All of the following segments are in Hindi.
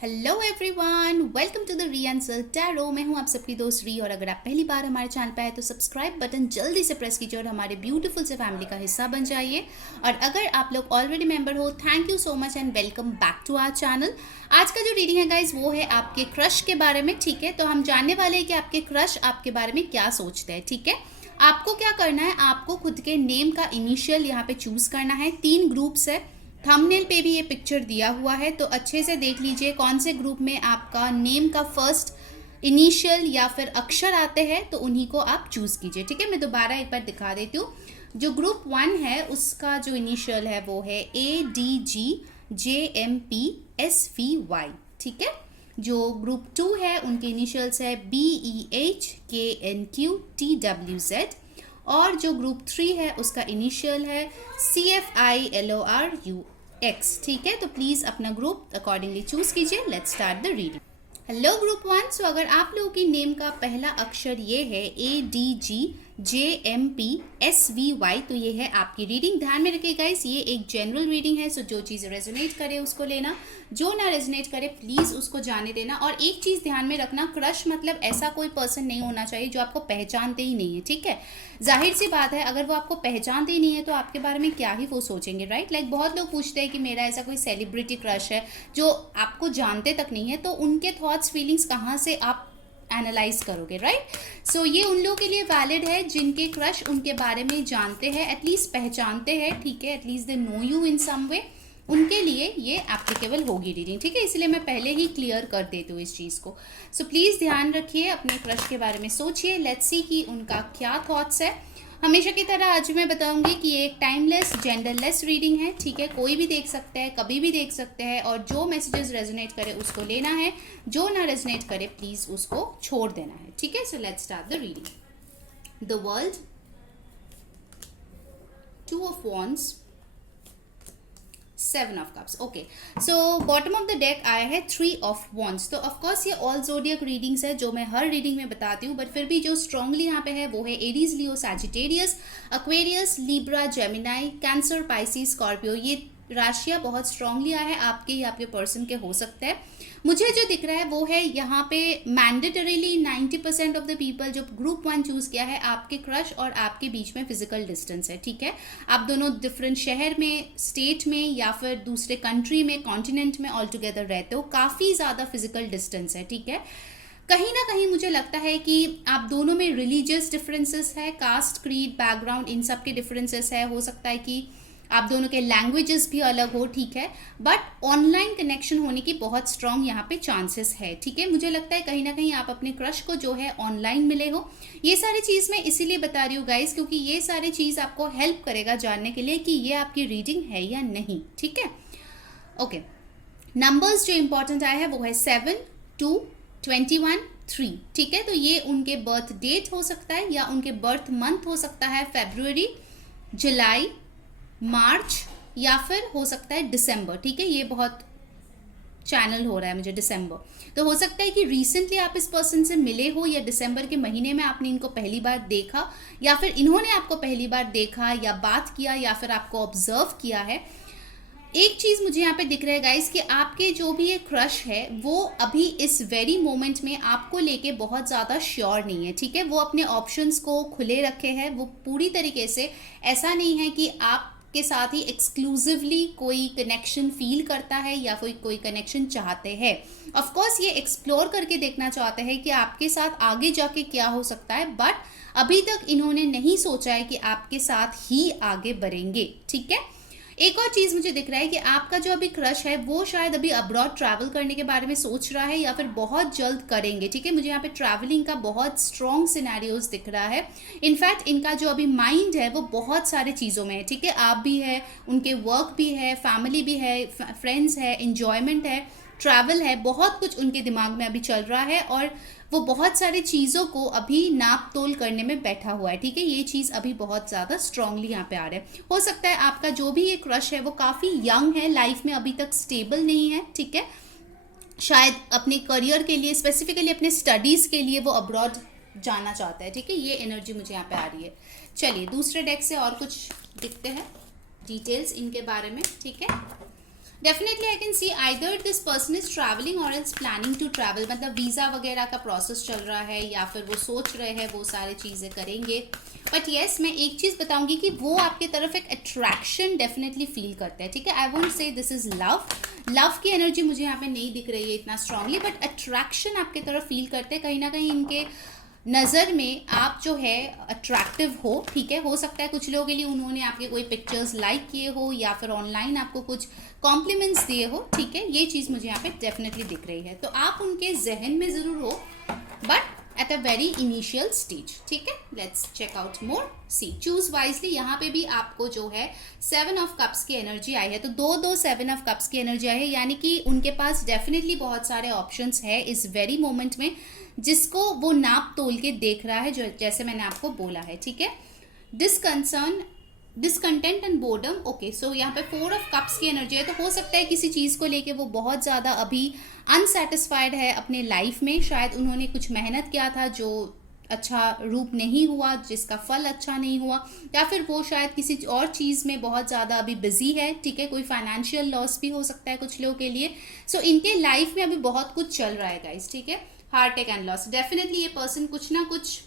Hello everyone, welcome to the re answer tarot. मैं हूं आप सबकी दोस्त री, और अगर आप पहली बार हमारे चैनल पर आए तो सब्सक्राइब बटन जल्दी से प्रेस कीजिए और हमारे ब्यूटीफुल से फैमिली का हिस्सा बन जाइए। और अगर आप लोग ऑलरेडी मेंबर हो, thank you so much and welcome back to our channel. आज का जो रीडिंग है गाइज वो है आपके क्रश के बारे में। ठीक है, तो हम जानने वाले हैं कि आपके क्रश आपके बारे में क्या सोचते हैं। ठीक है, आपको क्या करना है, आपको खुद के नेम का इनिशियल यहाँ पे चूज करना है। 3 ग्रुप्स है, थंबनेल पे भी ये पिक्चर दिया हुआ है, तो अच्छे से देख लीजिए कौन से ग्रुप में आपका नेम का फर्स्ट इनिशियल या फिर अक्षर आते हैं, तो उन्हीं को आप चूज कीजिए। ठीक है, मैं दोबारा एक बार दिखा देती हूँ। जो ग्रुप 1 है उसका जो इनिशियल है वो है ADGJMPSVY। ठीक है, जो ग्रुप 2 है उनके इनिशियल्स है BEHKNQTWZ। और जो ग्रुप 3 है उसका इनिशियल है CFILORUX। ठीक है, तो प्लीज़ अपना ग्रुप अकॉर्डिंगली चूज कीजिए। Let's start the reading. Hello group 1। सो अगर आप लोगों की नेम का पहला अक्षर ये है ADGJMPSVY, तो ये है आपकी रीडिंग। ध्यान में रखिए गाइस, ये एक जनरल रीडिंग है, सो जो चीज़ रेजोनेट करे उसको लेना, जो ना रेजोनेट करे प्लीज़ उसको जाने देना। और एक चीज़ ध्यान में रखना, क्रश मतलब ऐसा कोई पर्सन नहीं होना चाहिए जो आपको पहचानते ही नहीं है। ठीक है, जाहिर सी बात है, अगर वो आपको पहचानते ही नहीं है तो आपके बारे में क्या ही वो सोचेंगे, राइट। लाइक बहुत लोग पूछते हैं कि मेरा ऐसा कोई सेलिब्रिटी क्रश है जो आपको जानते तक नहीं है, तो उनके थॉट्स फीलिंग्स कहाँ से आप एनालाइज करोगे, राइट। सो ये उन लोगों के लिए वैलिड है जिनके क्रश उनके बारे में जानते हैं, एटलीस्ट पहचानते हैं। ठीक है, at least they know you in some way, उनके लिए ये एप्लीकेबल होगी रीडिंग। ठीक है, इसलिए मैं पहले ही क्लियर कर देती हूँ इस चीज़ को। सो प्लीज़ ध्यान रखिए, अपने क्रश के बारे में सोचिए। लेट्स सी कि उनका क्या थॉट्स है। हमेशा की तरह आज मैं बताऊंगी कि ये एक टाइमलेस जेंडरलेस रीडिंग है। ठीक है, कोई भी देख सकता है, कभी भी देख सकते हैं, और जो मैसेजेस रेजोनेट करे उसको लेना है, जो ना रेजोनेट करे प्लीज़ उसको छोड़ देना है। ठीक है, so let's start the reading. The world, 2 of wands, 7 of cups. Okay, so bottom of the deck आया है 3 ऑफ wands। तो ऑफकोर्स ये ऑल जोडियक रीडिंग्स है जो मैं हर रीडिंग में बताती हूँ, बट फिर भी जो स्ट्रांगली यहाँ पे है वो है Aries, Leo, Sagittarius, Aquarius, Libra, Gemini, Cancer, Pisces, Scorpio. ये राशियाँ बहुत स्ट्रांगली आया है, आपके ही आपके पर्सन के हो सकते हैं। मुझे जो दिख रहा है वो है यहाँ पे मैंडेटरीली 90% ऑफ द पीपल जो ग्रुप 1 चूज किया है, आपके क्रश और आपके बीच में फिजिकल डिस्टेंस है। ठीक है, आप दोनों डिफरेंट शहर में, स्टेट में या फिर दूसरे कंट्री में, कॉन्टिनेंट में ऑल टुगेदर रहते हो, काफ़ी ज़्यादा फिजिकल डिस्टेंस है। ठीक है, कहीं ना कहीं मुझे लगता है कि आप दोनों में रिलीजियस डिफरेंसेस है, कास्ट, क्रीड, बैकग्राउंड, इन सब के डिफरेंसेस है। हो सकता है कि आप दोनों के लैंग्वेजेस भी अलग हो। ठीक है, बट ऑनलाइन कनेक्शन होने की बहुत स्ट्रांग यहाँ पे चांसेस है। ठीक है, मुझे लगता है कहीं ना कहीं आप अपने क्रश को जो है ऑनलाइन मिले हो। ये सारी चीज़ मैं इसीलिए बता रही हूँ गाइज, क्योंकि ये सारी चीज़ आपको हेल्प करेगा जानने के लिए कि ये आपकी रीडिंग है या नहीं। ठीक है, ओके। नंबर्स जो इंपॉर्टेंट आया है वो है 7, 2, 21, 3। ठीक है, तो ये उनके बर्थ डेट हो सकता है या उनके बर्थ मंथ हो सकता है, फरवरी, जुलाई, मार्च या फिर हो सकता है दिसंबर। ठीक है, ये बहुत चैनल हो रहा है मुझे दिसंबर, तो हो सकता है कि रिसेंटली आप इस पर्सन से मिले हो या दिसंबर के महीने में आपने इनको पहली बार देखा, या फिर इन्होंने आपको पहली बार देखा या बात किया या फिर आपको ऑब्जर्व किया है। एक चीज़ मुझे यहाँ पे दिख रहा है गाइस कि आपके जो भी ये क्रश है वो अभी इस वेरी मोमेंट में आपको लेके बहुत ज़्यादा श्योर नहीं है। ठीक है, वो अपने ऑप्शंस को खुले रखे हैं, वो पूरी तरीके से ऐसा नहीं है कि आप के साथ ही एक्सक्लूसिवली कोई कनेक्शन फील करता है या कोई कनेक्शन चाहते हैं। ऑफ कोर्स ये एक्सप्लोर करके देखना चाहते हैं कि आपके साथ आगे जाके क्या हो सकता है, बट अभी तक इन्होंने नहीं सोचा है कि आपके साथ ही आगे बढ़ेंगे। ठीक है, एक और चीज़ मुझे दिख रहा है कि आपका जो अभी क्रश है वो शायद अभी अब्रॉड ट्रैवल करने के बारे में सोच रहा है या फिर बहुत जल्द करेंगे। ठीक है, मुझे यहाँ पे ट्रैवलिंग का बहुत स्ट्रॉन्ग सिनेरियोज दिख रहा है। इनफैक्ट इनका जो अभी माइंड है वो बहुत सारे चीज़ों में है। ठीक है, आप भी है, उनके वर्क भी है, फैमिली भी है, फ्रेंड्स है, इन्जॉयमेंट है, ट्रैवल है, बहुत कुछ उनके दिमाग में अभी चल रहा है और वो बहुत सारी चीज़ों को अभी नाप तोल करने में बैठा हुआ है। ठीक है, ये चीज़ अभी बहुत ज़्यादा स्ट्रांगली यहाँ पे आ रहा है। हो सकता है आपका जो भी ये क्रश है वो काफ़ी यंग है, लाइफ में अभी तक स्टेबल नहीं है। ठीक है, शायद अपने करियर के लिए, स्पेसिफिकली अपने स्टडीज़ के लिए वो अब्रॉड जाना चाहता है। ठीक है, ये एनर्जी मुझे यहाँ पे आ रही है। चलिए दूसरे डेक से और कुछ दिखते हैं डिटेल्स इनके बारे में। ठीक है, definitely I can see either this person is travelling और इज प्लानिंग टू ट्रैवल, मतलब वीज़ा वगैरह का प्रोसेस चल रहा है या फिर वो सोच रहे हैं वो सारी चीज़ें करेंगे. बट येस, मैं एक चीज़ बताऊंगी कि वो आपके तरफ एक अट्रैक्शन डेफिनेटली फील करते हैं. ठीक है, I won't say this is love. Love की एनर्जी मुझे यहाँ पे नहीं दिख रही है इतना स्ट्रांगली, बट अट्रैक्शन आपके तरफ फील करते हैं. कहीं ना कहीं इनके नज़र में आप जो है अट्रैक्टिव हो. ठीक है, हो सकता है कुछ लोगों के लिए उन्होंने आपके कोई पिक्चर्स लाइक किए हो या फिर ऑनलाइन आपको कुछ कॉम्प्लीमेंट्स दिए हो. ठीक है, ये चीज़ मुझे यहाँ पे डेफिनेटली दिख रही है. तो आप उनके जहन में ज़रूर हो, but at a very initial stage. ठीक है, let's check out more. See, choose wisely. यहाँ पे भी आपको जो है 7 ऑफ कप्स की एनर्जी आई है. तो दो 7 ऑफ कप्स की एनर्जी आई है, यानी कि उनके पास डेफिनेटली बहुत सारे ऑप्शंस है इस वेरी मोमेंट में, जिसको वो नाप तोल के देख रहा है, जो जैसे मैंने आपको बोला है. ठीक है, डिसकंसर्न, डिसकंटेंट एंड बोर्डम. ओके, सो यहाँ पे 4 ऑफ कप्स की एनर्जी है. तो हो सकता है किसी चीज़ को लेके वो बहुत ज़्यादा अभी अनसेटिस्फाइड है अपने लाइफ में. शायद उन्होंने कुछ मेहनत किया था जो अच्छा रूप नहीं हुआ, जिसका फल अच्छा नहीं हुआ, या फिर वो शायद किसी और चीज़ में बहुत ज़्यादा अभी बिजी है. ठीक है, कोई फाइनेंशियल लॉस भी हो सकता है कुछ लोगों के लिए. सो इनके लाइफ में अभी बहुत कुछ चल रहा है गाइस. ठीक है, heart attack and loss. Definitely ये पर्सन कुछ ना कुछ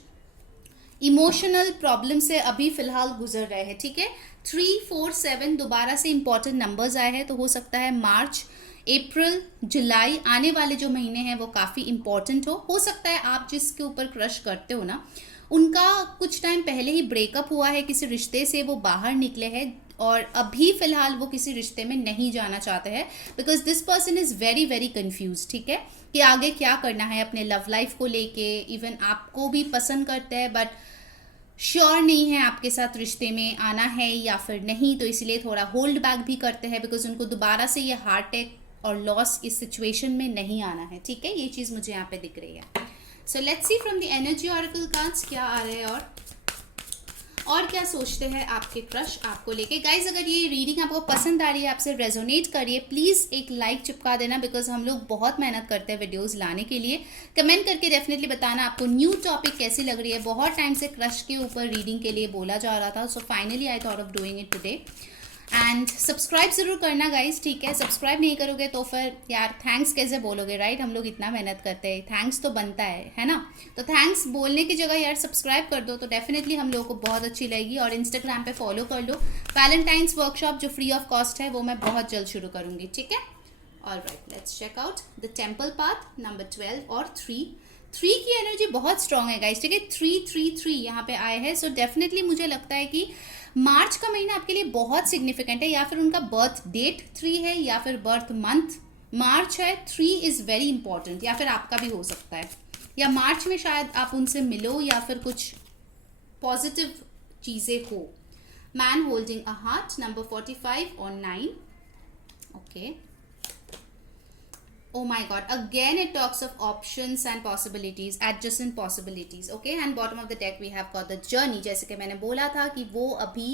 इमोशनल प्रॉब्लम से अभी फिलहाल गुजर रहे हैं. ठीक है, 3, 4, 7 दोबारा से इंपॉर्टेंट नंबर्स आए हैं. तो हो सकता है मार्च, अप्रैल, जुलाई आने वाले जो महीने हैं वो काफ़ी इंपॉर्टेंट हो सकता है आप जिसके ऊपर क्रश करते हो ना, उनका कुछ टाइम पहले ही ब्रेकअप हुआ है किसी रिश्ते से, वो बाहर निकले हैं और अभी फ़िलहाल वो किसी रिश्ते में नहीं जाना चाहते हैं, because this person is very very confuse. ठीक है, कि आगे क्या करना है अपने लव लाइफ को लेके. इवन आपको भी पसंद करते हैं बट श्योर नहीं है आपके साथ रिश्ते में आना है या फिर नहीं, तो इसलिए थोड़ा होल्ड बैक भी करते हैं, बिकॉज उनको दोबारा से ये हार्ट अटैक और लॉस इस सिचुएशन में नहीं आना है. ठीक है, ये चीज़ मुझे यहाँ पे दिख रही है. So let's see from the energy oracle cards क्या आ रहे हैं और क्या सोचते हैं आपके क्रश आपको लेके. गाइज, अगर ये रीडिंग आपको पसंद आ रही है, आपसे रेजोनेट करिए, प्लीज़ एक लाइक चिपका देना, बिकॉज हम लोग बहुत मेहनत करते हैं वीडियोस लाने के लिए. कमेंट करके डेफिनेटली बताना आपको न्यू टॉपिक कैसी लग रही है. बहुत टाइम से क्रश के ऊपर रीडिंग के लिए बोला जा रहा था, so finally I thought of doing it today. And subscribe ज़रूर करना गाइज. ठीक है, सब्सक्राइब नहीं करोगे तो फिर यार थैंक्स कैसे बोलोगे, राइट. हम लोग इतना मेहनत करते हैं, थैंक्स तो बनता है ना. तो थैंक्स बोलने की जगह यार सब्सक्राइब कर दो, तो डेफिनेटली हम लोगों को बहुत अच्छी लगेगी. और इंस्टाग्राम पे फॉलो कर लो. वैलेंटाइंस वर्कशॉप जो फ्री ऑफ कॉस्ट है वो मैं बहुत जल्द शुरू करूँगी. ठीक है, alright, let's check out the temple path number 12 और 3 की एनर्जी बहुत स्ट्रांग है गाइस. ठीक है, 3 यहाँ पे आए हैं. सो डेफिनेटली मुझे लगता है कि मार्च का महीना आपके लिए बहुत सिग्निफिकेंट है, या फिर उनका बर्थ डेट 3 है या फिर बर्थ मंथ मार्च है. 3 इज़ वेरी इंपॉर्टेंट, या फिर आपका भी हो सकता है, या मार्च में शायद आप उनसे मिलो या फिर कुछ पॉजिटिव चीज़ें हो. Man holding a heart number 45 और 9. Okay, oh my god, again it talks of options and possibilities, adjacent possibilities. Okay, and bottom of the deck we have got the journey. जैसे कि मैंने बोला था कि वो अभी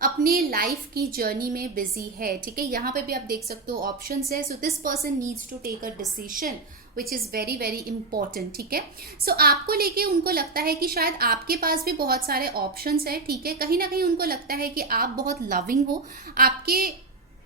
अपने लाइफ की जर्नी में बिजी है. ठीक है, यहाँ पे भी आप देख सकते हो ऑप्शंस है. So this person needs to take a decision which is very very important. ठीक है, सो आपको लेके उनको लगता है कि शायद आपके पास भी बहुत सारे ऑप्शंस है. ठीक है, कहीं ना कहीं उनको लगता है कि आप बहुत लविंग हो, आपके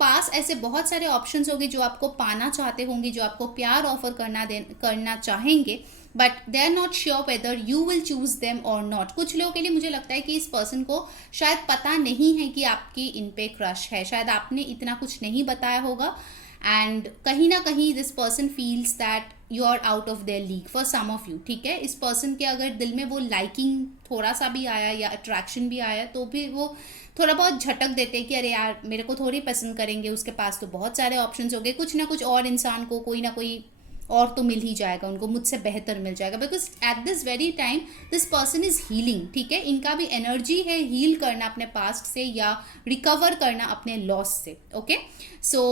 पास ऐसे बहुत सारे ऑप्शंस होंगे जो आपको पाना चाहते होंगे, जो आपको प्यार ऑफर करना चाहेंगे, but they are not sure whether you will choose them और नॉट. कुछ लोगों के लिए मुझे लगता है कि इस पर्सन को शायद पता नहीं है कि आपकी इन पे क्रश है, शायद आपने इतना कुछ नहीं बताया होगा. एंड कहीं ना कहीं this person feels that you are out of their league for some of you. ठीक है, इस पर्सन के अगर दिल में वो लाइकिंग थोड़ा सा भी आया या अट्रैक्शन भी आया, तो भी वो थोड़ा बहुत झटक देते हैं कि अरे यार मेरे को थोड़ी पसंद करेंगे, उसके पास तो बहुत सारे ऑप्शंस हो गए, कुछ ना कुछ और इंसान को कोई ना कोई और तो मिल ही जाएगा, उनको मुझसे बेहतर मिल जाएगा. Because at this very time this person is healing. ठीक है, इनका भी एनर्जी है हील करना अपने पास्ट से या रिकवर करना अपने लॉस से. ओके, सो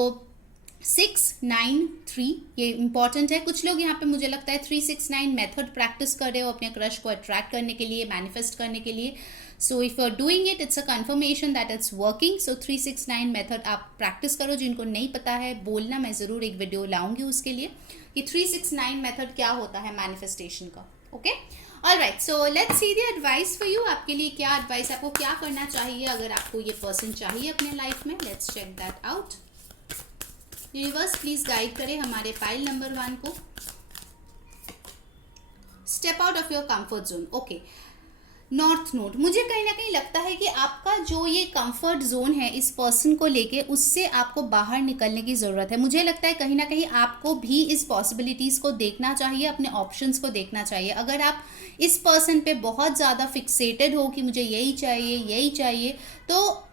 6, 9, 3 ये इंपॉर्टेंट है. कुछ लोग यहाँ पे मुझे लगता है 3, 6, 9 मेथड प्रैक्टिस कर रहे हो अपने क्रश को अट्रैक्ट करने के लिए, मैनिफेस्ट करने के लिए. So if you are doing it, it's a confirmation that it's working. So 3, 6, 9 method आप प्रैक्टिस करो. जिनको नहीं पता है बोलना, मैं ज़रूर एक वीडियो लाऊंगी उसके लिए कि 3, 6, 9 मेथड क्या होता है मैनिफेस्टेशन का. Okay, alright, so let's see the advice for you. आपके लिए क्या एडवाइस, आपको क्या करना चाहिए अगर आपको ये पर्सन चाहिए अपने लाइफ में. Let's check that out. Universe please guide करें हमारे पाइल नंबर 1 को। Step out of your comfort zone. Okay, north node. मुझे कहीं ना कहीं लगता है कि आपका जो ये कंफर्ट जोन है इस पर्सन को लेके, उससे आपको बाहर निकलने की ज़रूरत है। मुझे लगता है कहीं ना कहीं आपको भी इस पॉसिबिलिटीज़ को देखना चाहिए, अपने ऑप्शंस को देखना चाहिए। अगर आप इस पर्सन पे बहुत ज़्यादा फिक्सेटेड हो कि मुझे यही चाहिए, तो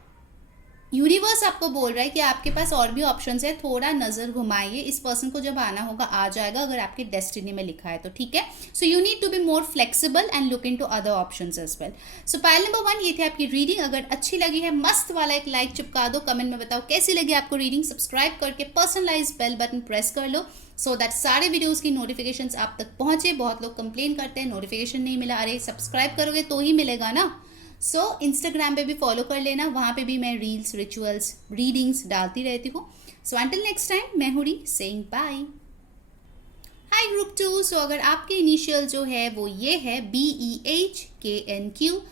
यूनिवर्स आपको बोल रहा है कि आपके पास और भी ऑप्शंस है, थोड़ा नज़र घुमाइए। इस पर्सन को जब आना होगा आ जाएगा, अगर आपके डेस्टिनी में लिखा है तो, ठीक है। So you need to be more flexible and look into other options as well. So pile number 1 ये थी आपकी रीडिंग। अगर अच्छी लगी है, मस्त वाला एक लाइक चिपका दो, कमेंट में बताओ कैसी लगी आपको रीडिंग। सब्सक्राइब करके पर्सनलाइज बेल बटन प्रेस कर लो सो दैट सारे वीडियोज़ की नोटिफिकेशंस आप तक पहुँचे। बहुत लोग कंप्लेन करते हैं नोटिफिकेशन नहीं मिला। अरे सब्सक्राइब करोगे तो ही मिलेगा ना। सो इंस्टाग्राम पे भी फॉलो कर लेना, वहाँ पे भी मैं रील्स, रिचुअल्स, रीडिंग्स डालती रहती हूँ। सो अंटिल नेक्स्ट टाइम, मैं हूँ री सेइंग बाय। हाय ग्रुप 2। सो अगर आपके इनिशियल जो है वो ये है BEHKNQTWZ,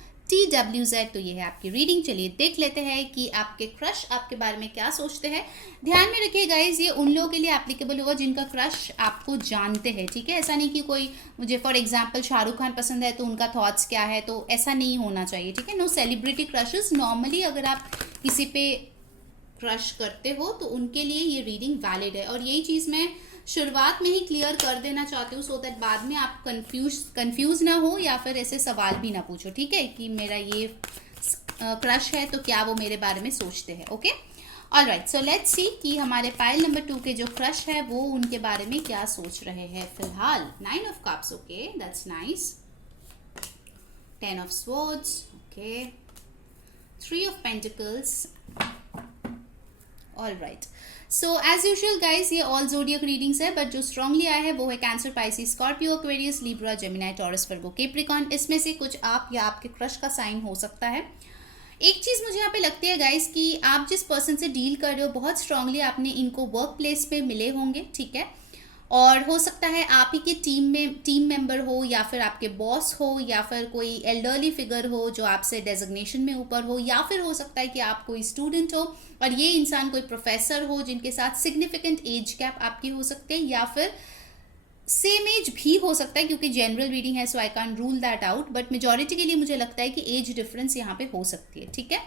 तो ये है आपकी रीडिंग। चलिए देख लेते हैं कि आपके क्रश आपके बारे में क्या सोचते हैं। ध्यान में रखिए गाइज, ये उन लोगों के लिए एप्लीकेबल होगा जिनका क्रश आपको जानते हैं, ठीक है। ऐसा नहीं कि कोई, मुझे फॉर एग्जांपल शाहरुख खान पसंद है तो उनका थॉट्स क्या है, तो ऐसा नहीं होना चाहिए, ठीक है। No celebrity crushes. नॉर्मली अगर आप किसी पे क्रश करते हो तो उनके लिए ये रीडिंग वैलिड है। और यही चीज़ मैं शुरुआत में ही क्लियर कर देना चाहती हूँ, सो दैट बाद में आप कंफ्यूज ना हो या फिर ऐसे सवाल भी ना पूछो, ठीक है, कि मेरा ये क्रश है तो क्या वो मेरे बारे में सोचते हैं। Okay, alright. So let's see कि हमारे पाइल नंबर 2 के जो क्रश है वो उनके बारे में क्या सोच रहे हैं फिलहाल। 9 of cups, okay, that's nice. 10 of swords, okay. 3 of pentacles, all right. So as usual guys, ये ऑल जोडियक रीडिंग्स है, बट जो स्ट्रांगली आया है वो है Cancer, Pisces, Scorpio, Aquarius, Libra, Gemini, Taurus, Virgo, Capricorn. इसमें से कुछ आप या आपके क्रश का साइन हो सकता है। एक चीज़ मुझे यहाँ पे लगती है गाइज कि आप जिस पर्सन से डील कर रहे हो बहुत स्ट्रांगली आपने इनको वर्क प्लेस पे मिले होंगे, ठीक है। और हो सकता है आप ही के टीम मेंबर हो, या फिर आपके बॉस हो, या फिर कोई एल्डरली फिगर हो जो आपसे डेजिग्नेशन में ऊपर हो, या फिर हो सकता है कि आप कोई स्टूडेंट हो और ये इंसान कोई प्रोफेसर हो जिनके साथ सिग्निफिकेंट एज गैप आपकी हो सकती है, या फिर सेम एज भी हो सकता है, क्योंकि जनरल रीडिंग है so I can rule that out, but majority के लिए मुझे लगता है कि एज डिफरेंस यहाँ पे हो सकती है, ठीक है।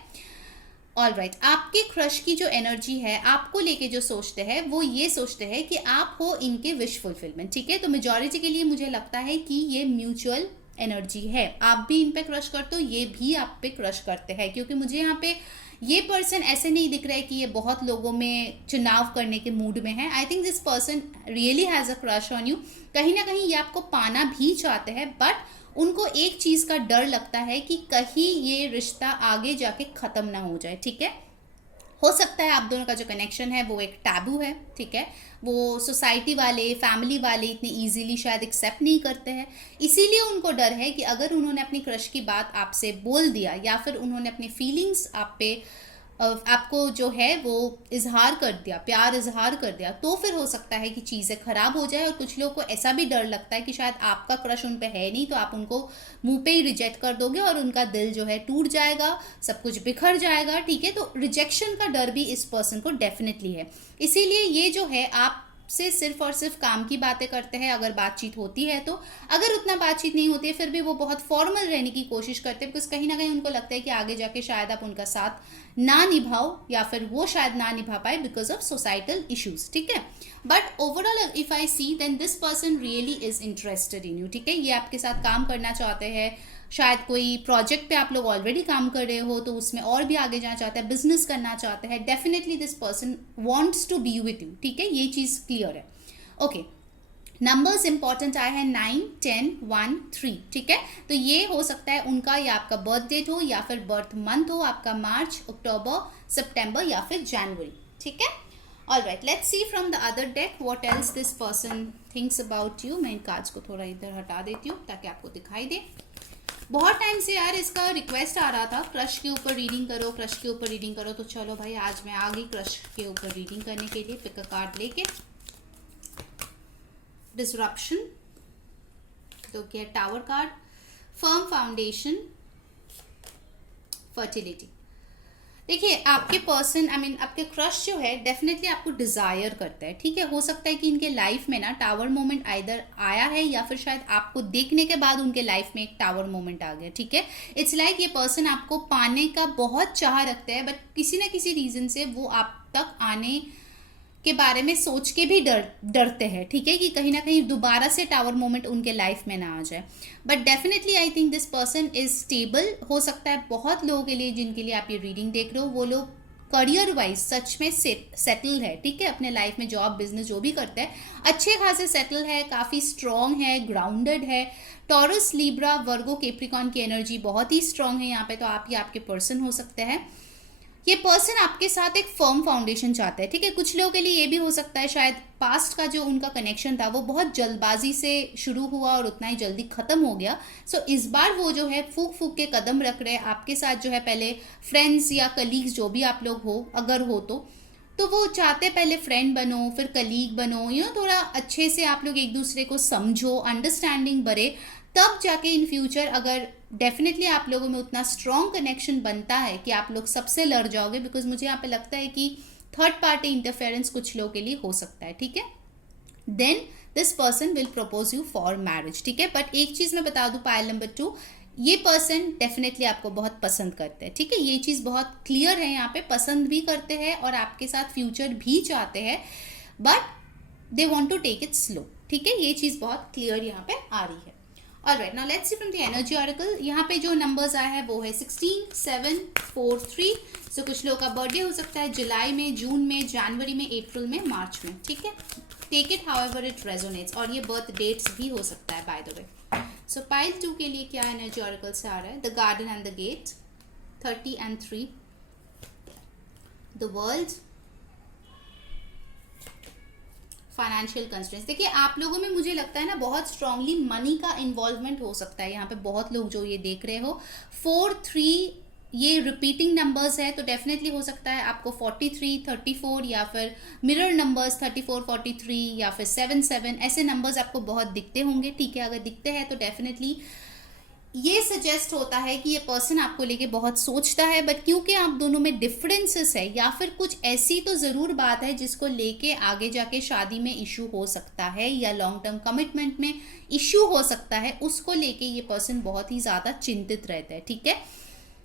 ऑल राइट, आपके क्रश की जो एनर्जी है आपको लेके जो सोचते हैं वो ये सोचते हैं कि आप हो इनके विश फुलफिलमेंट, ठीक है। तो मेजॉरिटी के लिए मुझे लगता है कि ये म्यूचुअल एनर्जी है। आप भी इन पे क्रश करते हो, ये भी आप पे क्रश करते हैं, क्योंकि मुझे यहाँ पे ये पर्सन ऐसे नहीं दिख रहा है कि ये बहुत लोगों में चुनाव करने के मूड में है। I think this person really has a crush on you. कहीं ना कहीं ये आपको पाना भी चाहते हैं, बट उनको एक चीज़ का डर लगता है कि कहीं ये रिश्ता आगे जाके ख़त्म ना हो जाए, ठीक है। हो सकता है आप दोनों का जो कनेक्शन है वो एक टैबू है, ठीक है। वो सोसाइटी वाले, फैमिली वाले इतनी इजीली शायद एक्सेप्ट नहीं करते हैं, इसीलिए उनको डर है कि अगर उन्होंने अपनी क्रश की बात आपसे बोल दिया या फिर उन्होंने अपनी फीलिंग्स आपको जो है वो इजहार कर दिया, प्यार इजहार कर दिया, तो फिर हो सकता है कि चीज़ें ख़राब हो जाए। और कुछ लोगों को ऐसा भी डर लगता है कि शायद आपका क्रश उन पे है नहीं, तो आप उनको मुंह पे ही रिजेक्ट कर दोगे और उनका दिल जो है टूट जाएगा, सब कुछ बिखर जाएगा, ठीक है। तो रिजेक्शन का डर भी इस पर्सन को डेफिनेटली है, इसीलिए ये जो है आप से सिर्फ और सिर्फ काम की बातें करते हैं अगर बातचीत होती है तो। अगर उतना बातचीत नहीं होती है फिर भी वो बहुत फॉर्मल रहने की कोशिश करते हैं, बिकॉज कहीं ना कहीं उनको लगता है कि आगे जाके शायद आप उनका साथ ना निभाओ या फिर वो शायद ना निभा पाए बिकॉज ऑफ सोसाइटल इश्यूज, ठीक है। But overall if I see then this person really is interested in you, ठीक है। ये आपके साथ काम करना चाहते हैं, शायद कोई प्रोजेक्ट पे आप लोग ऑलरेडी काम कर रहे हो तो उसमें और भी आगे जाना चाहते हैं, बिजनेस करना चाहते हैं। Definitely this person wants to be with you, ठीक है, ये चीज़ क्लियर है। ओके, नंबर्स इंपॉर्टेंट आए हैं 9, 10, 1, 3, ठीक है। तो ये हो सकता है उनका या आपका बर्थ डेट हो या फिर बर्थ मंथ हो आपका मार्च, अक्टूबर, सितंबर या फिर जनवरी, ठीक है। All right, let's see from the other deck what else this person thinks about you. मैं इन कार्ड्स को थोड़ा इधर हटा देती हूँ ताकि आपको दिखाई दे। बहुत टाइम से यार इसका रिक्वेस्ट आ रहा था क्रश के ऊपर रीडिंग करो, क्रश के ऊपर रीडिंग करो, तो चलो भाई आज मैं आ गई क्रश के ऊपर रीडिंग करने के लिए। पिक अ कार्ड लेके। डिसरप्शन, तो क्या tower card, firm foundation, fertility. देखिए आपके पर्सन आपके क्रश जो है डेफिनेटली आपको डिजायर करता है, ठीक है। हो सकता है कि इनके लाइफ में ना टावर मोमेंट आइदर आया है या फिर शायद आपको देखने के बाद उनके लाइफ में एक टावर मोमेंट आ गया, ठीक है। इट्स लाइक ये पर्सन आपको पाने का बहुत चाह रखते हैं, बट किसी ना किसी रीजन से वो आप तक आने के बारे में सोच के भी डरते हैं, ठीक है, कि कहीं ना कहीं दोबारा से टावर मोमेंट उनके लाइफ में ना आ जाए। But definitely I think this person is stable. हो सकता है बहुत लोगों के लिए जिनके लिए आप ये रीडिंग देख रहे हो वो लोग करियर वाइज सच में सेटल है, ठीक है, अपने लाइफ में जॉब बिजनेस जो भी करते हैं अच्छे खासे सेटल है, काफ़ी स्ट्रॉन्ग है, ग्राउंडेड है। टॉरस, लीब्रा, वर्गो, कैप्रिकॉन की एनर्जी बहुत ही स्ट्रॉन्ग है यहाँ पे, तो आप ये आपके पर्सन हो सकते हैं। ये पर्सन आपके साथ एक फर्म फाउंडेशन चाहता है, ठीक है। कुछ लोगों के लिए ये भी हो सकता है शायद पास्ट का जो उनका कनेक्शन था वो बहुत जल्दबाजी से शुरू हुआ और उतना ही जल्दी ख़त्म हो गया। सो इस बार वो जो है फूक फूक के कदम रख रहे हैं आपके साथ, जो है पहले फ्रेंड्स या कलीग्स जो भी आप लोग हो, अगर हो तो वो चाहते पहले फ्रेंड बनो फिर कलीग बनो, थोड़ा अच्छे से आप लोग एक दूसरे को समझो, अंडरस्टैंडिंग बढ़े, तब जाके इन फ्यूचर अगर डेफिनेटली आप लोगों में उतना स्ट्रॉन्ग कनेक्शन बनता है कि आप लोग सबसे लड़ जाओगे, बिकॉज मुझे यहाँ पे लगता है कि थर्ड पार्टी इंटरफेरेंस कुछ लोगों के लिए हो सकता है, ठीक है। Then this person will propose you for marriage, ठीक है। बट एक चीज़ मैं बता दूँ पायल नंबर 2, ये पर्सन डेफिनेटली आपको बहुत पसंद करते हैं, ठीक है। ये चीज़ बहुत क्लियर है यहाँ पे, पसंद भी करते हैं और आपके साथ फ्यूचर भी चाहते हैं, but they want to take it slow, ठीक है। ये चीज़ बहुत क्लियर यहाँ पे आ रही है। Alright, now let's see from the energy oracle. यहाँ पे जो नंबर्स आए हैं वो है 16, 7, 4, 3। सो कुछ लोगों का बर्थडे हो सकता है जुलाई में, जून में, जनवरी में, अप्रैल में, मार्च में, ठीक है। Take it however it resonates, और ये बर्थ डेट्स भी हो सकता है by the way. So pile 2 के लिए क्या एनर्जी ऑरेकल से आ रहा है? The garden and the gate, 30 and 3, the world, financial constraints. देखिए आप लोगों में मुझे लगता है ना बहुत स्ट्रांगली मनी का इन्वॉल्वमेंट हो सकता है यहाँ पे, बहुत लोग जो ये देख रहे हो। 4, 3 ये रिपीटिंग नंबर्स है, तो डेफिनेटली हो सकता है आपको 43, 34 या फिर मिरर नंबर्स 34, 43 या फिर 7, 7 ऐसे नंबर्स आपको बहुत दिखते होंगे, ठीक है। अगर दिखते हैं तो डेफिनेटली ये सजेस्ट होता है कि ये पर्सन आपको लेके बहुत सोचता है, बट क्योंकि आप दोनों में डिफरेंसेस है या फिर कुछ ऐसी तो ज़रूर बात है जिसको लेके आगे जाके शादी में इशू हो सकता है या लॉन्ग टर्म कमिटमेंट में इशू हो सकता है, उसको लेके ये पर्सन बहुत ही ज़्यादा चिंतित रहता है, ठीक है।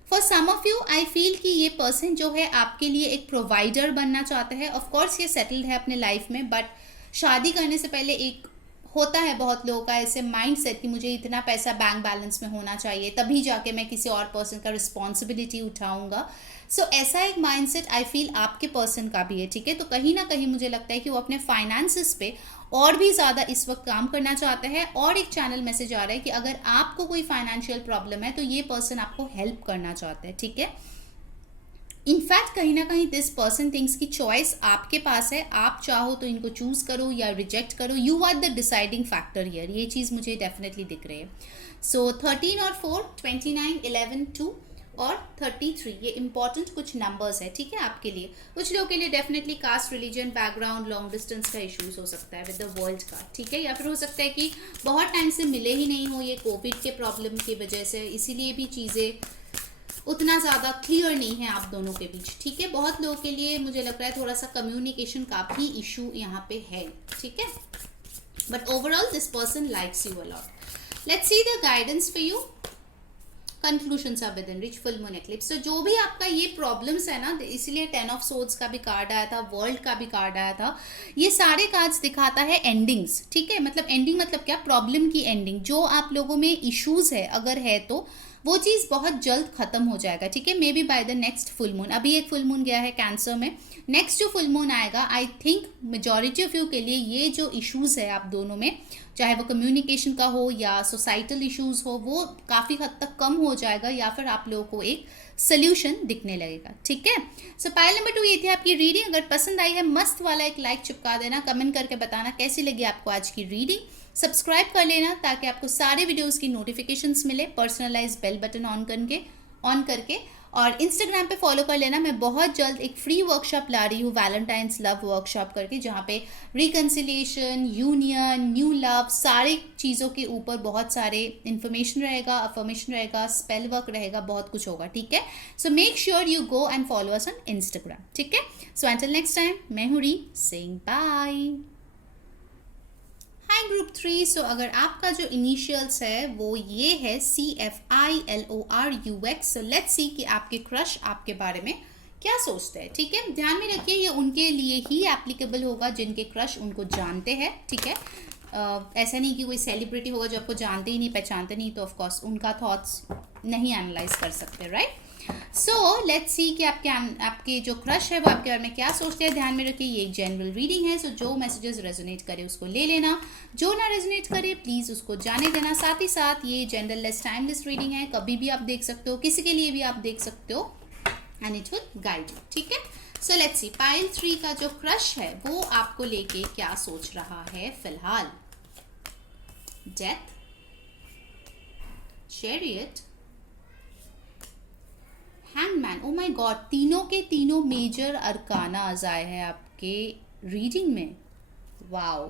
For some of you I feel कि ये पर्सन जो है आपके लिए एक प्रोवाइडर बनना चाहता है। ऑफकोर्स ये सेटल्ड है अपने लाइफ में, बट शादी करने से पहले एक होता है बहुत लोगों का ऐसे माइंड सेट कि मुझे इतना पैसा बैंक बैलेंस में होना चाहिए तभी जाके मैं किसी और पर्सन का रिस्पॉन्सिबिलिटी उठाऊंगा। सो ऐसा एक माइंड सेट आई फील आपके पर्सन का भी है, ठीक है। तो कहीं ना कहीं मुझे लगता है कि वो अपने फाइनेंसिस पे और भी ज़्यादा इस वक्त काम करना चाहते हैं, और एक चैनल मैसेज आ रहा है कि अगर आपको कोई फाइनेंशियल प्रॉब्लम है तो ये पर्सन आपको हेल्प करना चाहते हैं, ठीक है। इनफैक्ट कहीं ना कहीं दिस पर्सन थिंग्स की चॉइस आपके पास है, आप चाहो तो इनको चूज करो या रिजेक्ट करो, you are the deciding factor here, ये चीज़ मुझे डेफिनेटली दिख रही है। सो 13 और 4, 29, 11, 2 और 33 ये इंपॉर्टेंट कुछ नंबर्स है, ठीक है आपके लिए। कुछ लोगों के लिए definitely caste, religion, background, long distance का इश्यूज हो सकता है विद द वर्ल्ड का, ठीक है। या फिर हो सकता है कि बहुत टाइम से मिले ही नहीं हो, ये कोविड के प्रॉब्लम की वजह से, इसीलिए भी चीज़ें उतना ज़्यादा क्लियर नहीं है आप दोनों के बीच, ठीक है। बहुत लोगों के लिए मुझे लग रहा है थोड़ा सा कम्युनिकेशन का भी इशू यहाँ पे है, ठीक है। But overall this person likes you a lot. Let's see the guidance for you. Conclusions are within reach, full moon, eclipse. तो जो भी आपका ये प्रॉब्लम्स है ना, इसलिए 10 ऑफ सोर्ड्स का भी कार्ड आया था, वर्ल्ड का भी कार्ड आया था, ये सारे कार्ड्स दिखाता है एंडिंग्स, ठीक है। मतलब एंडिंग मतलब क्या? प्रॉब्लम की एंडिंग। जो आप लोगों में इश्यूज है अगर है तो वो चीज़ बहुत जल्द खत्म हो जाएगा, ठीक है। May be by the next full moon. अभी एक फुल मून गया है कैंसर में, नेक्स्ट जो फुल मून आएगा I think majority of you के लिए ये जो इश्यूज है आप दोनों में, चाहे वो कम्युनिकेशन का हो या सोसाइटल इश्यूज हो, वो काफ़ी हद तक कम हो जाएगा या फिर आप लोगों को एक सोल्यूशन दिखने लगेगा, ठीक है। सो पाइल नंबर 2 ये थी आपकी रीडिंग। अगर पसंद आई है मस्त वाला एक लाइक चिपका देना, कमेंट करके बताना कैसी लगी आपको आज की रीडिंग। सब्सक्राइब कर लेना ताकि आपको सारे वीडियोस की नोटिफिकेशंस मिले, पर्सनलाइज बेल बटन ऑन करके और इंस्टाग्राम पे फॉलो कर लेना। मैं बहुत जल्द एक फ्री वर्कशॉप ला रही हूँ, वैलेंटाइंस लव वर्कशॉप करके, जहाँ पे रिकन्सिलिएशन, यूनियन, न्यू लव, सारे चीज़ों के ऊपर बहुत सारे इन्फॉर्मेशन रहेगा, अफर्मेशन रहेगा, स्पेल वर्क रहेगा, बहुत कुछ होगा, ठीक है। So make sure you go and follow us on Instagram, ठीक है। सो अंटिल नेक्स्ट टाइम, मैं हूँ री, सेइंग बाय। High group 3। सो अगर आपका जो इनिशियल्स है वो ये है CFILORUX। सो लेट्स सी कि आपके क्रश आपके बारे में क्या सोचते हैं, ठीक है। ध्यान में रखिए ये उनके लिए ही एप्लीकेबल होगा जिनके क्रश उनको जानते हैं, ठीक है। ऐसा नहीं कि कोई सेलिब्रिटी होगा जो आपको जानते ही नहीं, पहचानते नहीं, तो ऑफकोर्स उनका थॉट्स नहीं एनालाइज कर सकते, राइट। सो लेट्स सी कि आपके जो क्रश है वो आपके बारे में क्या सोचते हैं। ध्यान में रखिए ये एक जनरल रीडिंग है, सो जो मैसेजेस रेजोनेट करे उसको ले लेना, जो ना रेजोनेट करे प्लीज़ उसको जाने देना। साथ ही साथ ये जेंडरलेस टाइमलेस रीडिंग है, कभी भी आप देख सकते हो, किसी के लिए भी आप देख सकते हो, and it will guide you, ठीक है। सो लेट्स सी पाइल 3 का जो क्रश है वो आपको लेके क्या सोच रहा है फिलहाल। Death, chariot, hangman. Oh my God, तीनों के तीनों मेजर अरकानाज आए हैं आपके रीडिंग में। Wow,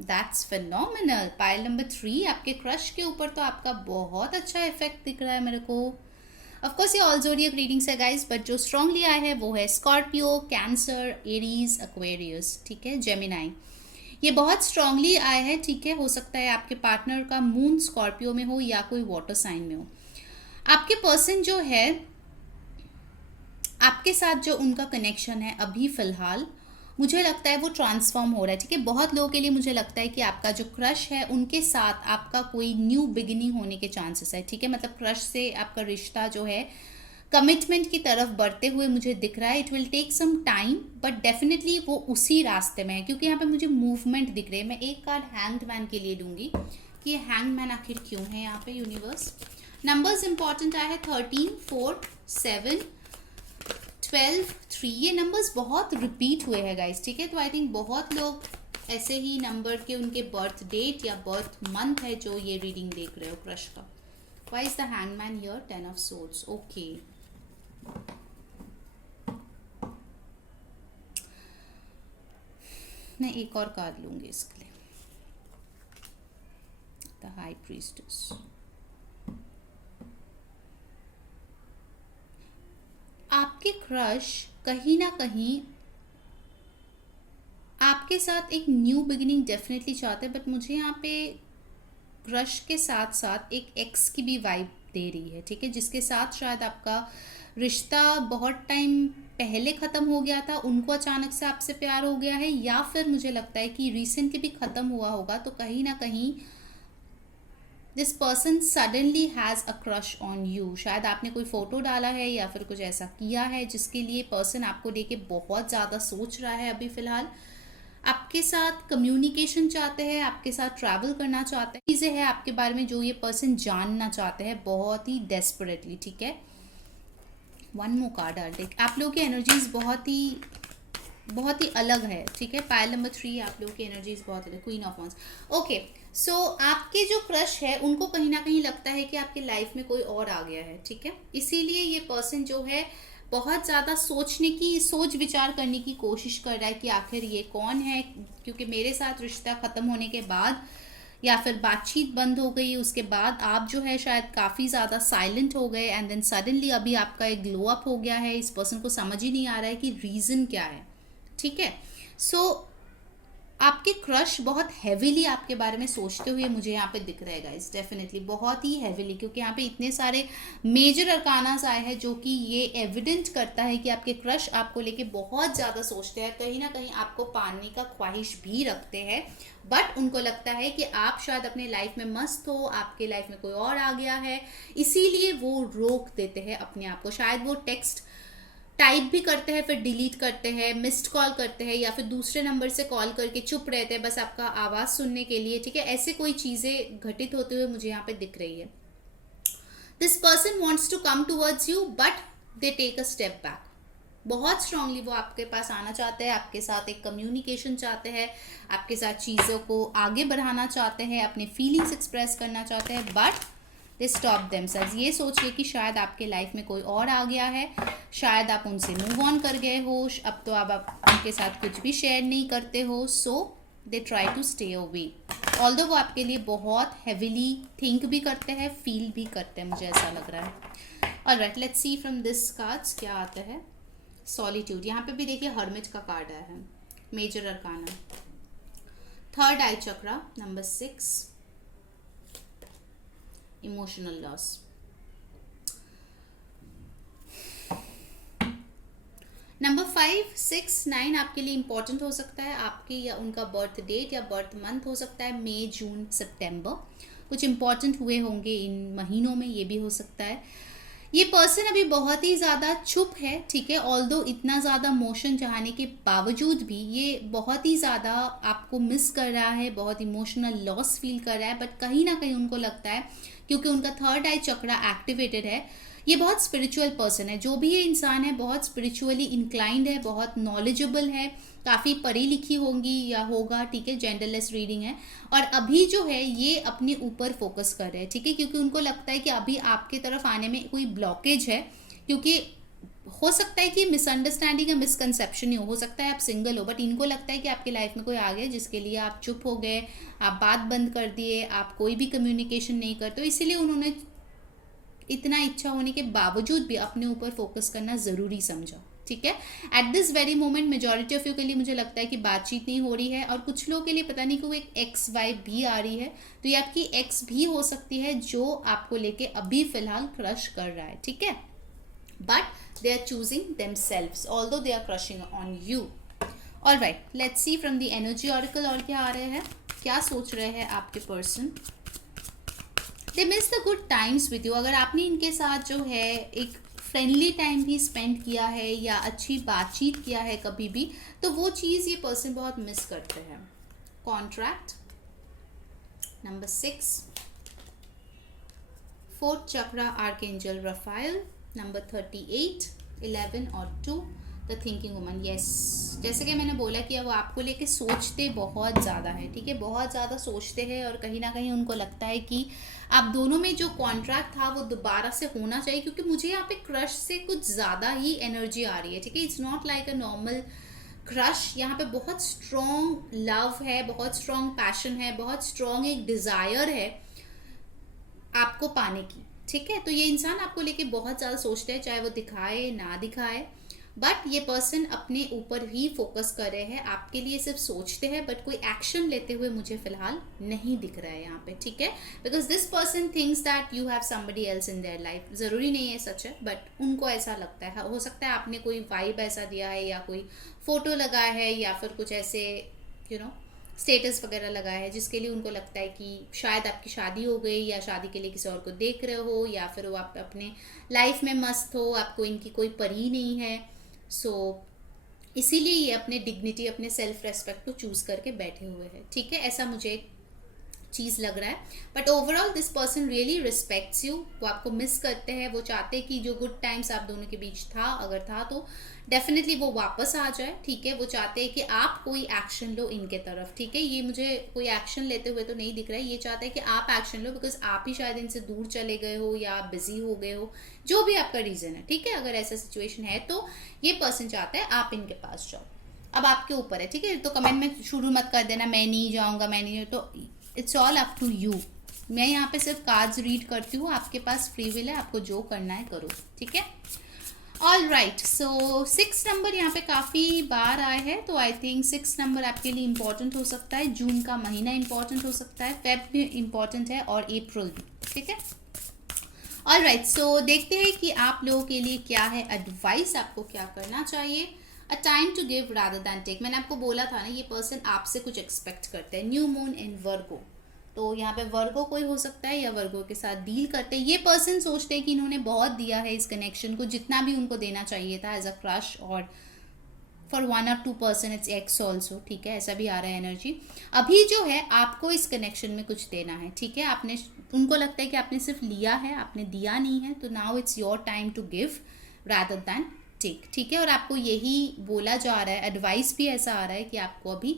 that's phenomenal. Pile number 3 आपके क्रश के ऊपर तो आपका बहुत अच्छा इफेक्ट दिख रहा है मेरे को। ऑफ कोर्स ये ऑल ज़ोडिएक रीडिंग्स है गाइस, बट जो स्ट्रांगली आया है वो है स्कॉर्पियो, कैंसर, एरीज, एक्वेरियस, ठीक है, जेमिनाई। ये बहुत स्ट्रांगली आया है, ठीक है। हो सकता है आपके पार्टनर का मून स्कॉर्पियो में हो या कोई वाटर साइन में हो। आपके पर्सन जो है, आपके साथ जो उनका कनेक्शन है अभी फ़िलहाल, मुझे लगता है वो ट्रांसफॉर्म हो रहा है, ठीक है। बहुत लोगों के लिए मुझे लगता है कि आपका जो क्रश है उनके साथ आपका कोई न्यू बिगिनिंग होने के चांसेस है, ठीक है। मतलब क्रश से आपका रिश्ता जो है कमिटमेंट की तरफ बढ़ते हुए मुझे दिख रहा है। It will take some time, but definitely वो उसी रास्ते में है, क्योंकि यहाँ पे मुझे मूवमेंट दिख रहे हैं। मैं एक कार्ड हैंग्ड मैन के लिए दूंगी कि ये हैंग्ड मैन आखिर क्यों है यहाँ पे। यूनिवर्स नंबर्स इंपॉर्टेंट आया है 13, 4, 7, 12, 3। ये नंबर्स बहुत रिपीट हुए हैं गाइस, ठीक है। तो आई थिंक बहुत लोग ऐसे ही नंबर के उनके बर्थ डेट या बर्थ मंथ है जो ये रीडिंग देख रहे हो क्रश का। Why is the hangman here? 10 of swords, okay. मैं एक और कार्ड लूंगी इसके लिए, द हाई प्रीस्टेस। आपके क्रश कहीं ना कहीं आपके साथ एक न्यू बिगिनिंग डेफिनेटली चाहते हैं, बट मुझे यहाँ पे क्रश के साथ साथ एक एक्स की भी वाइब दे रही है, ठीक है, जिसके साथ शायद आपका रिश्ता बहुत टाइम पहले ख़त्म हो गया था, उनको अचानक से आपसे प्यार हो गया है, या फिर मुझे लगता है कि रिसेंटली भी ख़त्म हुआ होगा। तो कहीं ना कहीं this person suddenly has a crush on you. शायद आपने कोई फ़ोटो डाला है या फिर कुछ ऐसा किया है जिसके लिए पर्सन आपको लेके बहुत ज़्यादा सोच रहा है अभी फ़िलहाल। आपके साथ कम्युनिकेशन चाहते हैं, आपके साथ ट्रैवल करना चाहते हैं, चीज़ें हैं आपके बारे में जो ये पर्सन जानना चाहते हैं बहुत ही डेस्परेटली, ठीक है। One more card are take. आप लोगों की एनर्जीज बहुत ही अलग है, ठीक है। पाइल नंबर 3 आप लोगों की एनर्जीज बहुत अलग, क्वीन ऑफ वांड्स, ओके। सो आपके जो क्रश है उनको कहीं ना कहीं लगता है कि आपकी लाइफ में कोई और आ गया है, ठीक है। इसीलिए ये पर्सन जो है बहुत ज़्यादा सोच विचार करने की कोशिश कर रहा है कि आखिर ये कौन है, क्योंकि मेरे साथ रिश्ता ख़त्म होने के बाद या फिर बातचीत बंद हो गई, उसके बाद आप जो है शायद काफ़ी ज़्यादा साइलेंट हो गए, एंड देन सडनली अभी आपका एक ग्लो अप हो गया है। इस पर्सन को समझ ही नहीं आ रहा है कि रीज़न क्या है, ठीक है। सो आपके क्रश बहुत हैवीली आपके बारे में सोचते हुए मुझे यहाँ पे दिख रहा है गाइस, डेफिनेटली बहुत ही हैवीली, क्योंकि यहाँ पे इतने सारे मेजर अरकानास आए हैं जो कि ये एविडेंट करता है कि आपके क्रश आपको लेके बहुत ज़्यादा सोचते हैं, कहीं ना कहीं आपको पाने का ख्वाहिश भी रखते हैं, बट उनको लगता है कि आप शायद अपने लाइफ में मस्त हो, आपके लाइफ में कोई और आ गया है, इसीलिए वो रोक देते हैं अपने आप को। शायद वो टेक्स्ट टाइप भी करते हैं, फिर डिलीट करते हैं, मिस्ड कॉल करते हैं, या फिर दूसरे नंबर से कॉल करके चुप रहते हैं बस आपका आवाज़ सुनने के लिए, ठीक है। ऐसे कोई चीज़ें घटित होते हुए मुझे यहाँ पे दिख रही है। This person wants to come towards you but they take a step back. बहुत स्ट्रांगली वो आपके पास आना चाहते हैं, आपके साथ एक कम्युनिकेशन चाहते हैं, आपके साथ चीज़ों को आगे बढ़ाना चाहते हैं, अपने फीलिंग्स एक्सप्रेस करना चाहते हैं, बट दे स्टॉप देमसेल्व्स, ये सोच के कि शायद आपके लाइफ में कोई और आ गया है, शायद आप उनसे मूव ऑन कर गए हो, अब तो आप उनके साथ कुछ भी शेयर नहीं करते हो, so they try to stay away. Although वो आपके लिए बहुत हैविली थिंक भी करते हैं, फील भी करते हैं, मुझे ऐसा लग रहा है। Alright, let's see from this cards क्या आता है। सॉलिट्यूड, यहाँ पे भी देखिए हर्मिट का कार्ड आया है, मेजर अरकाना, थर्ड आई चक्रा, नंबर 6, इमोशनल लॉस। नंबर 5, 6, 9 आपके लिए इंपॉर्टेंट हो सकता है, आपकी या उनका बर्थ डेट या बर्थ मंथ हो सकता है, मई, जून, सितंबर, कुछ इंपॉर्टेंट हुए होंगे इन महीनों में, ये भी हो सकता है। ये पर्सन अभी बहुत ही ज़्यादा चुप है, ठीक है, ऑल्दो इतना ज़्यादा मोशन चाहने के बावजूद भी ये बहुत ही ज़्यादा आपको मिस कर रहा है, बहुत इमोशनल लॉस फील कर रहा है, बट कहीं ना कहीं उनको लगता है, क्योंकि उनका थर्ड आई चक्रा एक्टिवेटेड है, ये बहुत स्पिरिचुअल पर्सन है, जो भी ये इंसान है बहुत स्पिरिचुअली इंक्लाइंड है, बहुत नॉलेजेबल है, काफ़ी पढ़ी लिखी होंगी या होगा, ठीक है, जेंडरलेस रीडिंग है, और अभी जो है ये अपने ऊपर फोकस कर रहे हैं, ठीक है, क्योंकि उनको लगता है कि अभी आपके तरफ आने में कोई ब्लॉकेज है, क्योंकि हो सकता है कि मिसअंडरस्टैंडिंग या मिसकंसेप्शन ही हो सकता है आप सिंगल हो, बट इनको लगता है कि आपके लाइफ में कोई आ गया जिसके लिए आप चुप हो गए, आप बात बंद कर दिए, आप कोई भी कम्युनिकेशन नहीं करते, इसीलिए उन्होंने इतना इच्छा होने के बावजूद भी अपने ऊपर फोकस करना ज़रूरी समझा, ठीक है। At this very moment majority of you के लिए मुझे लगता है कि बातचीत नहीं हो रही है, और कुछ लोगों के लिए पता नहीं क्यों एक एक्स वाइब भी आ रही है, तो ये आपकी एक्स भी हो सकती है जो आपको लेके अभी फिलहाल क्रश कर रहा है, ठीक है, but they are choosing themselves although they are crushing on you. Alright, let's see from the energy oracle और क्या आ रहे हैं, क्या सोच रहे हैं आपके person. They miss the good times with you, अगर आपने इनके साथ जो है एक फ्रेंडली टाइम भी स्पेंड किया है या अच्छी बातचीत किया है कभी भी, तो वो चीज़ ये पर्सन बहुत मिस करते हैं। कॉन्ट्रैक्ट, नंबर 6, फोर्थ चक्रा आर्कएंजल रफाइल, नंबर 38, 11 और 2, द थिंकिंग वुमन। यस, जैसे कि मैंने बोला कि वो आपको लेके सोचते बहुत ज़्यादा है, ठीक है, बहुत ज़्यादा सोचते हैं, और कहीं ना कहीं उनको लगता है कि आप दोनों में जो कॉन्ट्रैक्ट था वो दोबारा से होना चाहिए, क्योंकि मुझे यहाँ पे क्रश से कुछ ज़्यादा ही एनर्जी आ रही है, ठीक है, it's not like a normal crush, यहाँ पे बहुत स्ट्रॉन्ग लव है, बहुत स्ट्रॉन्ग पैशन है, बहुत स्ट्रॉन्ग एक डिज़ायर है आपको पाने की, ठीक है। तो ये इंसान आपको लेके बहुत ज़्यादा सोचते हैं, चाहे वो दिखाए ना दिखाए, बट ये पर्सन अपने ऊपर ही फोकस कर रहे हैं, आपके लिए सिर्फ सोचते हैं, बट कोई एक्शन लेते हुए मुझे फिलहाल नहीं दिख रहा है यहाँ पे, ठीक है, because this person thinks that you have somebody else in their life. ज़रूरी नहीं है सच है, बट उनको ऐसा लगता है, हो सकता है आपने कोई वाइब ऐसा दिया है, या कोई फोटो लगाया है, या फिर कुछ ऐसे स्टेटस वगैरह लगाया है जिसके लिए उनको लगता है कि शायद आपकी शादी हो गई, या शादी के लिए किसी और को देख रहे हो, या फिर वो आप अपने लाइफ में मस्त हो, आपको इनकी कोई परी नहीं है, सो इसीलिए ये अपने डिग्निटी, अपने सेल्फ रेस्पेक्ट को चूज करके बैठे हुए हैं, ठीक है, ऐसा मुझे एक चीज़ लग रहा है। But overall this person really respects you, वो आपको मिस करते हैं, वो चाहते हैं कि जो गुड टाइम्स आप दोनों के बीच था, अगर था तो डेफिनेटली वो वापस आ जाए, ठीक है, वो चाहते हैं कि आप कोई एक्शन लो इनके तरफ, ठीक है, ये मुझे कोई एक्शन लेते हुए तो नहीं दिख रहा है, ये चाहते हैं कि आप एक्शन लो, बिकॉज आप ही शायद इनसे दूर चले गए हो, या आप बिजी हो गए हो, जो भी आपका रीज़न है, ठीक है, अगर ऐसा सिचुएशन है तो ये पर्सन चाहता है आप इनके पास जाओ। अब आपके ऊपर है, ठीक है, तो कमेंट में शुरू मत कर देना मैं नहीं जाऊँगा, मैं नहीं, तो it's all up to you. मैं यहाँ पे सिर्फ कार्ड्स रीड करती हूँ, आपके पास फ्री विल है, आपको जो करना है करो, ठीक है। ऑल राइट, सो 6 नंबर यहाँ पे काफ़ी बार आए हैं, तो आई थिंक 6 नंबर आपके लिए इंपॉर्टेंट हो सकता है, जून का महीना इंपॉर्टेंट हो सकता है, फेब भी इंपॉर्टेंट है, और अप्रैल भी, ठीक है। ऑल राइट, सो देखते हैं कि आप लोगों के लिए क्या है एडवाइस, आपको क्या करना चाहिए। A time to give rather than take, मैंने आपको बोला था ना, ये पर्सन आपसे कुछ एक्सपेक्ट करते हैं। न्यू मून इन वर्गो, तो यहाँ पे वर्गो कोई हो सकता है, या वर्गो के साथ डील करते हैं। ये पर्सन सोचते हैं कि इन्होंने बहुत दिया है इस कनेक्शन को, जितना भी उनको देना चाहिए था एज अ क्रश, और for 1 or 2% it's x also, ठीक है, ऐसा भी आ रहा है एनर्जी। अभी जो है आपको इस कनेक्शन में कुछ देना है, ठीक है, आपने, उनको लगता है कि आपने सिर्फ लिया है, आपने दिया नहीं है, तो now it's your time to give rather than take, ठीक है, और आपको यही बोला जा रहा है, एडवाइस भी ऐसा आ रहा है कि आपको अभी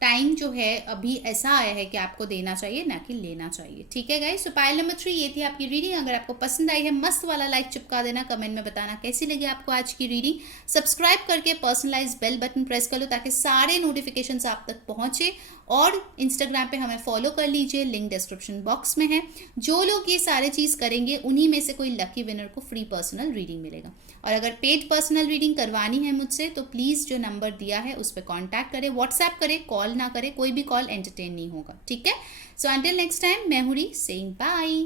टाइम जो है अभी ऐसा आया है कि आपको देना चाहिए ना कि लेना चाहिए। ठीक है गाइस, सो पाइल नंबर 3 ये थी आपकी रीडिंग। अगर आपको पसंद आई है मस्त वाला लाइक चिपका देना, कमेंट में बताना कैसी लगी आपको आज की रीडिंग। सब्सक्राइब करके पर्सनलाइज बेल बटन प्रेस कर लो ताकि सारे नोटिफिकेशंस आप तक पहुंचे, और इंस्टाग्राम पे हमें फॉलो कर लीजिए, लिंक डिस्क्रिप्शन बॉक्स में है। जो लोग ये सारे चीज़ करेंगे उन्हीं में से कोई लकी विनर को फ्री पर्सनल रीडिंग मिलेगा। और अगर पेड पर्सनल रीडिंग करवानी है मुझसे तो प्लीज़ जो नंबर दिया है उस पर कॉन्टैक्ट करें, व्हाट्सएप करें, कॉल ना करें, कोई भी कॉल एंटरटेन नहीं होगा। ठीक है, सो अंटिल नेक्स्ट टाइम मैं हूँ री सेइंग बाय।